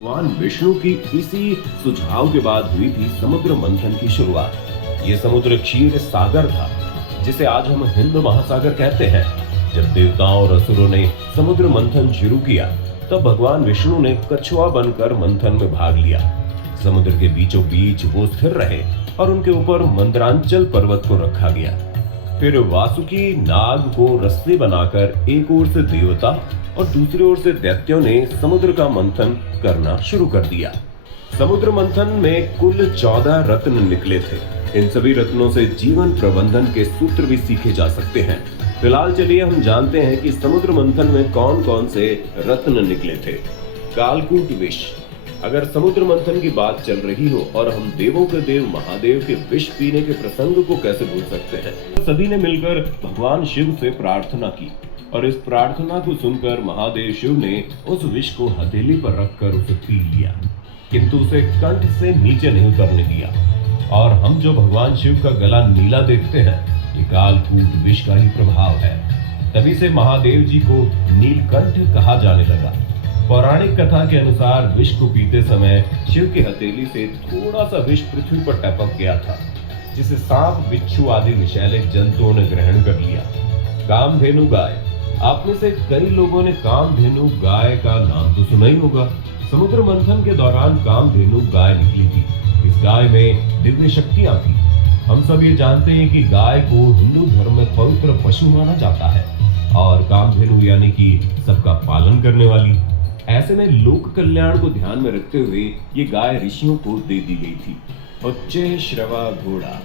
भगवान विष्णु की इसी सुझाव के बाद हुई थी समुद्र मंथन की शुरुआत। ये समुद्र क्षीर सागर था, जिसे आज हम हिंद महासागर कहते हैं। जब देवताओं और असुरों ने समुद्र मंथन शुरू किया, तब भगवान विष्णु ने कछुआ बनकर मंथन में भाग लिया। समुद्र के बीचों बीच वो स्थिर रहे और उनके ऊपर मंदरांचल पर्वत को रखा गया। फिर वासुकी नाग को रस्सी बनाकर एक ओर से देवता और दूसरी ओर से दैत्यों ने समुद्र का मंथन करना शुरू कर दिया। समुद्र मंथन में कुल 14 रत्न निकले थे। इन सभी रत्नों से जीवन प्रबंधन के सूत्र भी सीखे जा सकते हैं। फिलहाल चलिए हम जानते हैं कि समुद्र मंथन में कौन कौन से रत्न निकले थे। कालकूट विष। अगर समुद्र मंथन की बात चल रही हो और हम देवों के देव महादेव के विष पीने के प्रसंग को कैसे भूल सकते हैं। सभी ने मिलकर भगवान शिव से प्रार्थना की और इस प्रार्थना को सुनकर महादेव शिव ने उस विष को हथेली पर रखकर उसे पी लिया, किंतु उसे कंठ से नीचे नहीं उतरने दिया। और हम जो भगवान शिव का गला नीला देखते हैं, ये कालकूट विष का ही प्रभाव है। तभी से महादेव जी को नीलकंठ कहा जाने लगा। पौराणिक कथा के अनुसार विष को पीते समय शिव की हथेली से थोड़ा सा विष पृथ्वी पर टपक गया था, जिसे सांप, बिच्छू आदि विषैले जंतुओं ने ग्रहण कर लिया। कामधेनु गाय। आप में से कई लोगों ने कामधेनु गाय का नाम तो सुना ही होगा। समुद्र मंथन के दौरान कामधेनु गाय निकली थी। इस गाय में दिव्य शक्तियां थी। हम सब ये जानते हैं कि गाय को हिंदू धर्म में पवित्र पशु माना जाता है और कामधेनु यानी कि सबका पालन करने वाली। ऐसे में लोक कल्याण को ध्यान में रखते हुए ये गाय ऋषियों को दे दी गई थी। उच्च श्रवा घोड़ा।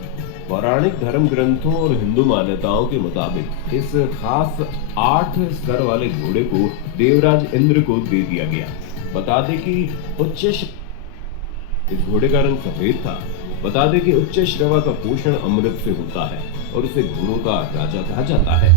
पौराणिक धर्म ग्रंथों और हिंदू मान्यताओं के मुताबिक इस खास 8 स्तर वाले घोड़े को देवराज इंद्र को दे दिया गया। बता दें कि इस घोड़े का रंग सफेद था। बता दें कि उच्च श्रवा का पोषण अमृत से होता है और इसे घोड़ों का राजा कहा जाता है।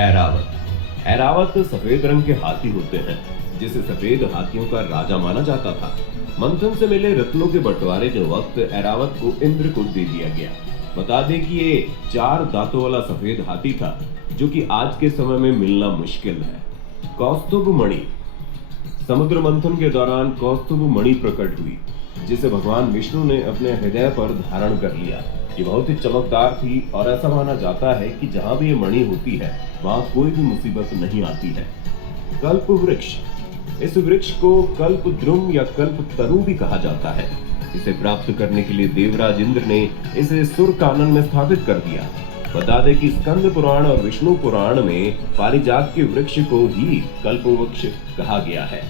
ऐरावत। ऐरावत सफेद रंग के हाथी होते हैं, जिसे सफेद हाथियों का राजा माना जाता था। मंथन से मिले रत्नों के बंटवारे के वक्त ऐरावत को इंद्र को दे दिया गया। बता दें कि ये 4 दांतों वाला सफेद हाथी था, जो कि आज के समय में मिलना मुश्किल है। कौस्तुभ मणि। समुद्र मंथन के दौरान कौस्तुभ मणि प्रकट हुई, जिसे भगवान विष्णु ने अपने हृदय पर धारण कर लिया। ये बहुत ही चमकदार थी और ऐसा माना जाता है कि जहां भी ये मणि होती है, वहां कोई भी मुसीबत नहीं आती है। कल्प वृक्ष। इस वृक्ष को कल्प द्रुम या कल्प तरु भी कहा जाता है। इसे प्राप्त करने के लिए देवराज इंद्र ने इसे सुर कानन में स्थापित कर दिया। बता दें कि स्कंद पुराण और विष्णु पुराण में पारिजात के वृक्ष को ही कल्प वृक्ष कहा गया है।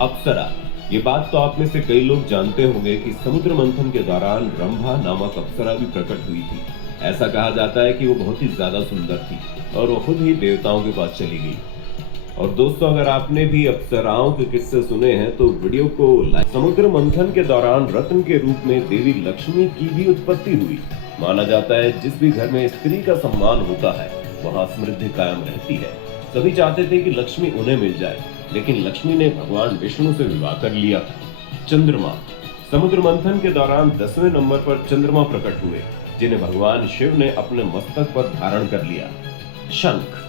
अप्सरा। ये बात तो आप में से कई लोग जानते होंगे कि समुद्र मंथन के दौरान रंभा नामक अप्सरा भी प्रकट हुई थी। ऐसा कहा जाता है कि वो बहुत ही ज्यादा सुंदर थी और वो खुद ही देवताओं के पास चली गई। और दोस्तों, अगर आपने भी अप्सराओं के किस्से सुने हैं तो वीडियो को लाइक। समुद्र मंथन के दौरान रत्न के रूप में देवी लक्ष्मी की भी उत्पत्ति हुई। माना जाता है जिस भी घर में स्त्री का सम्मान होता है, वहाँ समृद्धि कायम रहती है। सभी चाहते थे कि लक्ष्मी उन्हें मिल जाए, लेकिन लक्ष्मी ने भगवान विष्णु से विवाह कर लिया। चंद्रमा। समुद्र मंथन के दौरान 10वें नंबर पर चंद्रमा प्रकट हुए, जिन्हें भगवान शिव ने अपने मस्तक पर धारण कर लिया। शंख।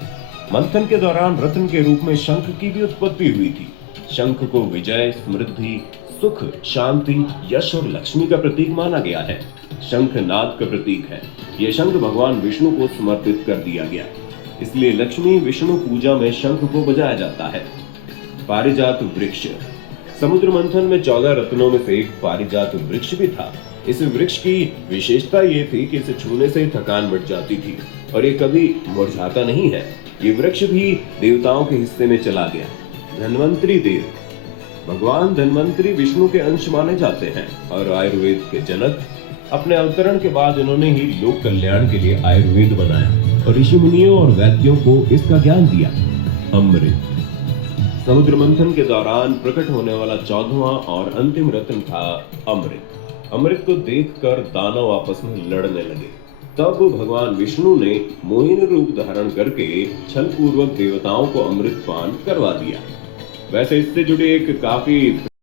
मंथन के दौरान रत्न के रूप में शंख की भी उत्पत्ति हुई थी। शंख को विजय, समृद्धि, सुख, शांति, यश और लक्ष्मी का प्रतीक माना गया है। शंख नाद का प्रतीक है। यह शंख भगवान विष्णु को समर्पित कर दिया गया, इसलिए लक्ष्मी विष्णु पूजा में शंख को बजाया जाता है। पारिजात वृक्ष। समुद्र मंथन में 14 रत्नों में से एक पारिजात वृक्ष भी था। इस वृक्ष की विशेषता ये थी कि इसे छूने से ही थकान मिट जाती थी और ये कभी मुरझाता नहीं है। ये वृक्ष भी देवताओं के हिस्से में चला गया। धन्वंतरी देव। भगवान धन्वंतरी विष्णु के अंश माने जाते हैं और आयुर्वेद के जनक। अपने अवतरण के बाद इन्होंने ही लोक कल्याण के लिए आयुर्वेद बनाया और ऋषि मुनियों और वैद्यों को इसका ज्ञान दिया। अमृत। समुद्र मंथन के दौरान प्रकट होने वाला 14वां और अंतिम रत्न था अमृत। अमृत को देखकर दानव आपस में लड़ने लगे। तब भगवान विष्णु ने मोहिनी रूप धारण करके छल पूर्वक देवताओं को अमृत पान करवा दिया। वैसे इससे जुड़े एक काफी